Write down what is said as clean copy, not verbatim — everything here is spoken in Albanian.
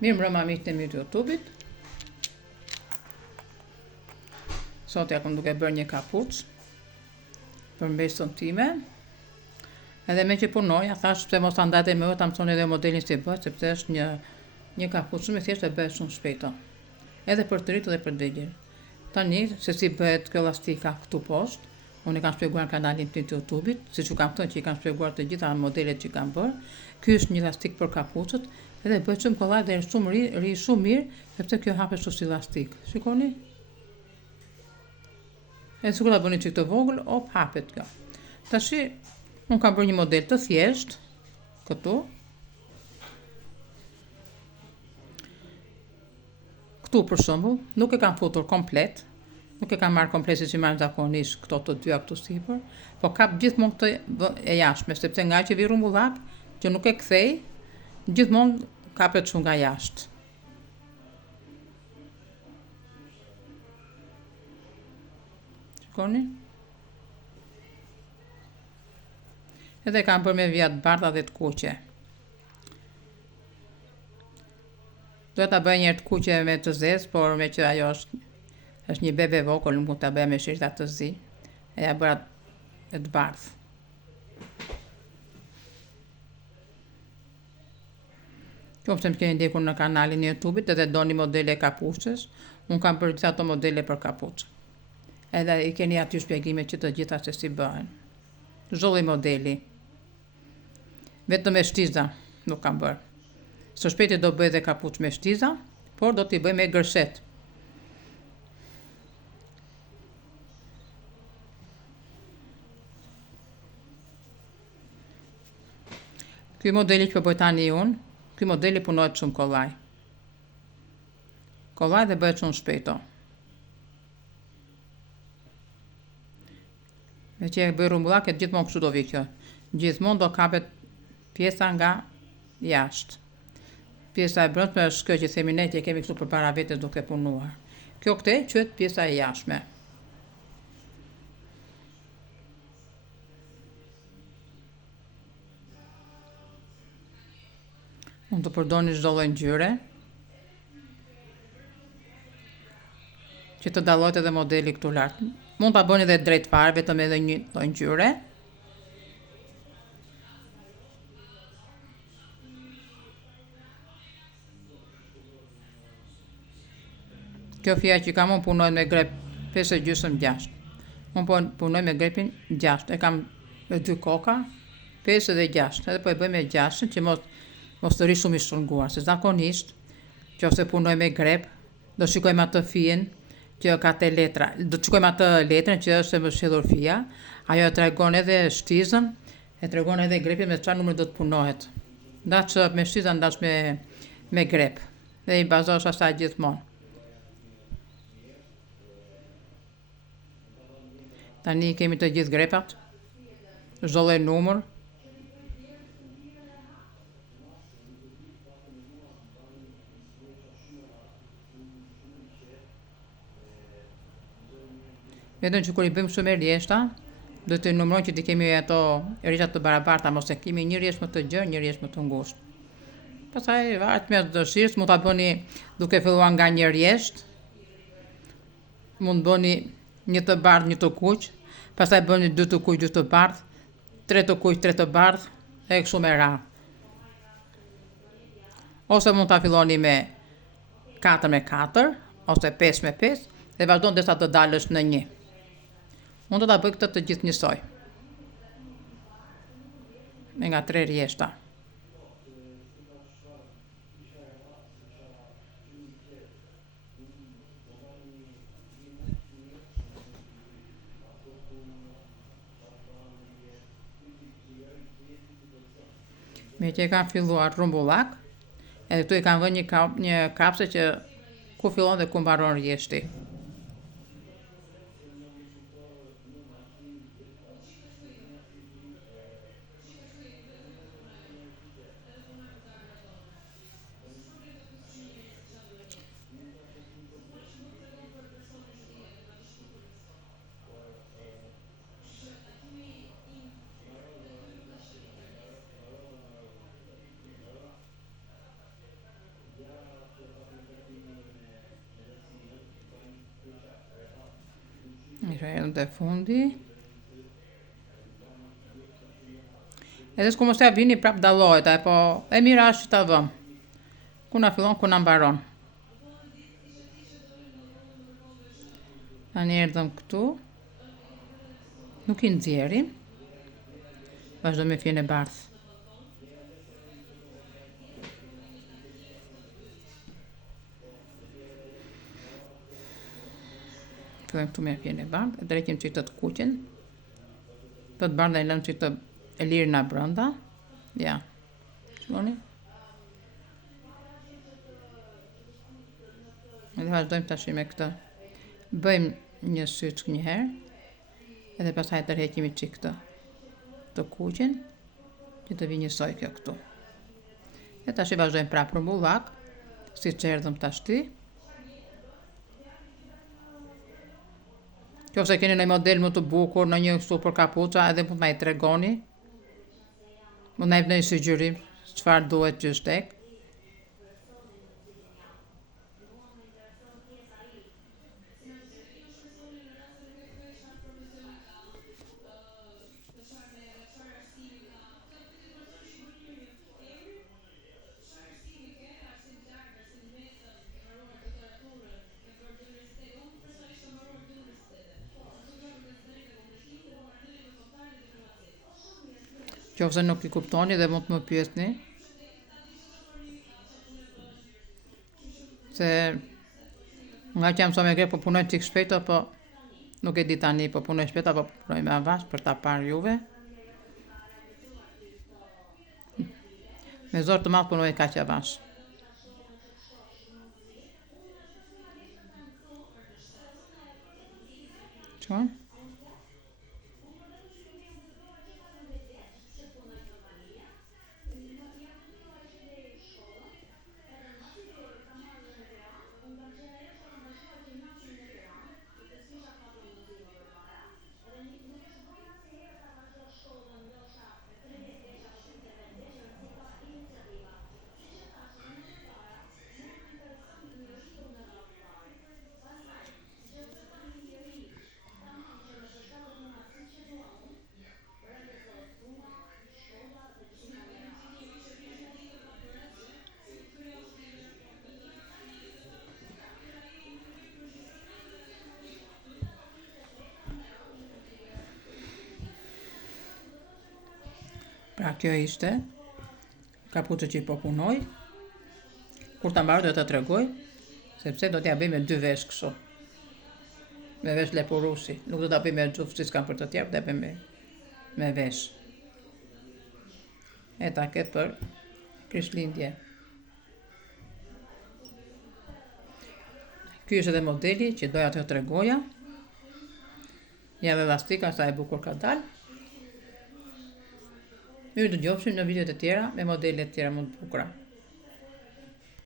Mirë mbrëma miqtë e mi të YouTube-it. Sot ja kom duke bërë një kapuç për mbesën time. Edhe me që punoja, thash pse mos ta ndajte me ta mësoni edhe modelin si bëhet, sepse është një kapuç shumë i thjeshtë e bëhet shumë shpejt. Edhe për të rritë dhe për degjen. Tani se si bëhet kjo elastika këtu poshtë. Unë e kam shpjeguar në kanalin tim të YouTube-it, siç u kam thënë që i kam shpjeguar të gjitha modelet që kam bërë. Ky është një elastik për kapuçët, edhe bëhet shumë kollaj dhe shumë ri shumë mirë, sepse kjo hapet kështu si elastik. Shikoni? E sikur ta bëni çik të vogël, op hapet kjo. Tashi unë kam bërë një model të thjeshtë këtu. Këtu për shembull, nuk e kam futur komplet. Nuk e kam marrë komplet si që marrë zakonisht këto të dyja këtu sipër, po kap gjithmonë këtë e jashtme, sepse nga që vi rumbullak, që nuk e kthej, gjithmonë kapet shumë nga jashtë. Shikoni? Edhe kam bërë me vija të bardha dhe të kuqe. Duhet ta bëj një herë të kuqe me të zezë, por me që ajo është një bebe vogël, nuk mund ta bëja me shirta të zi. E ja bëra e të bardhë. Qoftë më keni ndjekur në kanalin e YouTube-it edhe doni modele kapuçës, unë kam bërë gjitha ato modele për kapuçë. Edhe i keni aty shpjegime që të gjitha se si bëhen. Çdo lloj modeli. Vetëm me shtiza nuk kam bërë. Së shpejti do bëj edhe kapuçë me shtiza, por do t'i bëj me gërshet. Ky modeli që po bëj tani unë, ky modeli punohet shumë kollaj. Kollaj dhe bëhet shumë shpejt. Me që e bëj rumbullak, gjithmonë kështu do vi kjo. Gjithmonë do kapet pjesa nga jashtë. Pjesa e brendshme është kjo që themi ne që kemi kështu përpara vetes duke punuar. Kjo këtej quhet pjesa e jashtme. Mund të përdorni çdo lloj ngjyre, që të dallohet edhe modeli këtu lart. Mund ta bëni edhe drejt fare, vetëm edhe një lloj ngjyre. Kjo fija që kam unë punohet me grep 5,5-6. Unë punoj me grepin 6. E kam me 2 koka, 5 dhe 6. Edhe po e bëj me 6 që mos të ri shumë i shtrënguar, se zakonisht nëse punoj me grep, do shikojmë atë fijen që ka te letra. Do të shikojmë atë letrën që është e mbështjellur fija. Ajo e tregon edhe shtizën, e tregon edhe grepin me çfarë numri do të punohet. Ndaç me shtizën, ndaç me grep. Dhe i bazohesh asaj gjithmonë. Tani kemi të gjithë grepat, çdo lloj numër. Vetëm që kur i bëjmë shumë rjeshta, do të numërojmë që të kemi ato rreshta të barabarta, mos e kemi një rresht më të gjerë, një rresht më të ngushtë. Pastaj varet me dëshirës, mund ta bëni duke filluar nga një rresht. Mund bëni një të bardhë, një të kuq, pastaj bëni 2 të kuq, 2 të bardhë, 3 të kuq, 3 të bardhë, e kështu me radhë. Ose mund ta filloni me 4 me 4, ose 5 me 5, dhe vazhdon derisa të dalësh në 1. Unë do ta bëj këtë të gjithë njësoj. Me nga 3 rjeshta. Me që e kam filluar rumbullak, edhe këtu e kam vënë një kapse që ku fillon dhe ku mbaron rjeshti. Herën dhe fundi. Edhe s'ku mos ja vini prap dallohet, po e mira është që ta vëm. Ku na fillon, ku na mbaron. Tani erdhëm këtu. Nuk i nxjerrim. Vazhdo me fjen e bardhë. Fillojmë këtu me fjen e bardhë, e dreqim që të kuqen. Të bardha i lëmë që të e lirë nga brënda. Ja. Shmoni. Edhe vazhdojmë tash me këtë. Bëjmë një syç një herë. Edhe pastaj tërheqimi çik këtë. Të kuqen. Që të vi njësoj kjo këtu. E tash i vazhdojmë prapë për mbullak. Siç erdhëm tashti. Nëse keni një model më të bukur, në një kështu për kapuça, edhe mund na i tregoni. Mund na jepni një sugjerim çfarë duhet që shtek. Qofse nuk i kuptoni dhe mund të më pyesni. Se nga që jam sa me grek, po punoj çik shpejt, po nuk e di tani, po punoj shpejt apo punoj me avash për ta parë juve. Me zor të madh punoj kaq avash. Çon? Pra kjo ishte kapuça që po punoj. Kur ta mbaroj do ta tregoj, sepse do t'ja bëj me 2 vesh kështu. Me vesh lepurusi, nuk do ta bëj me xhuf si s'kam për të tjerë, do ta bëj me vesh. E ta ket për Krishtlindje. Ky është edhe modeli që doja t'ju tregoja. Ja dhe elastika, sa e bukur ka dalë. Ju do dëgjofshim në videot e tjera me modele të tjera më të bukura.